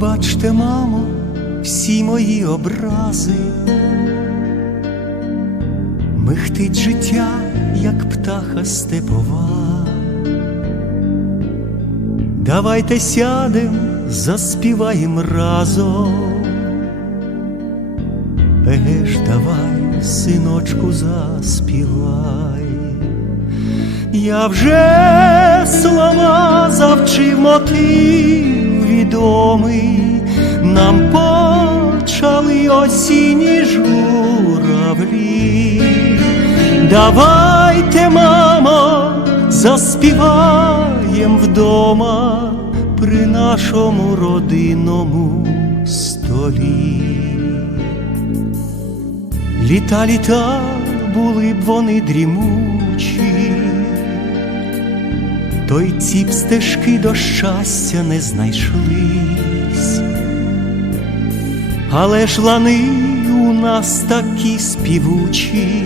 Пробачте, мамо, всі мої образи, михтить життя, як птаха степова. Давайте сядем, заспіваєм разом. Еге ж, давай, синочку, заспівай, я вже слова завчив мотив невідомий, нам почали осінні журавлі. Давайте, мамо, заспіваєм вдома при нашому родинному столі. Літа літа були б вони дрімуть той ці стежки до щастя не знайшлись, але ж лани у нас такі співучі,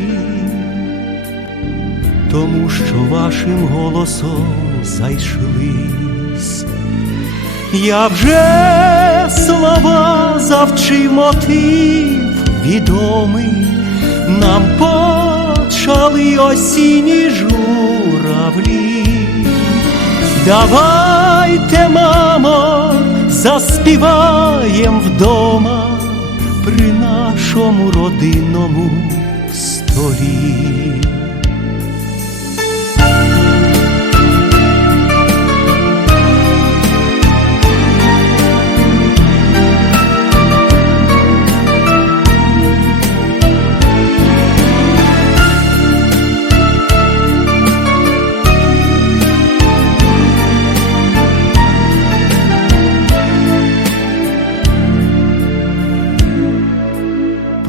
тому що вашим голосом зайшлись, я вже слова завчив мотив відомий, нам почали осінні жури. Давайте, мамо, заспіваєм вдома при нашому родинному столі.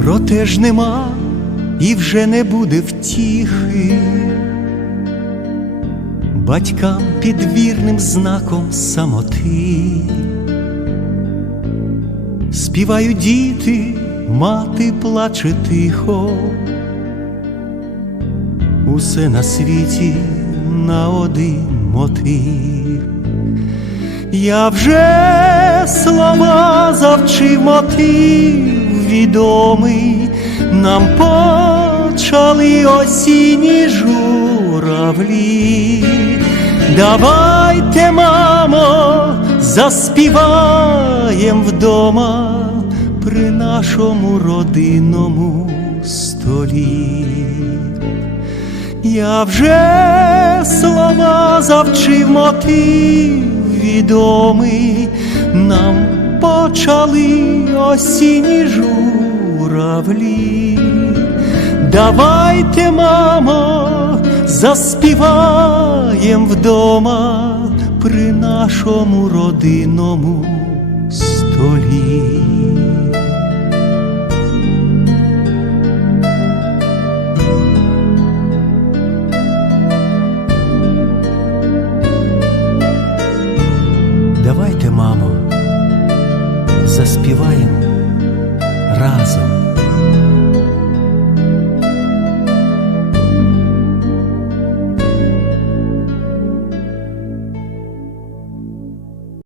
проте ж нема і вже не буде втіхи, батькам під вірним знаком самоти, Співаю діти, мати плаче тихо, усе на світі на один мотив. Я вже слова завчив мотив невідомий, нам почали осінні журавлі. Давайте, мамо, заспіваєм вдома при нашому родинному столі. Я вже слова завчив мотив відомий, нам почали осінні жу журавлі, давайте, мамо, заспіваєм вдома при нашому родинному столі. Давайте, мамо, заспіваємо. razam.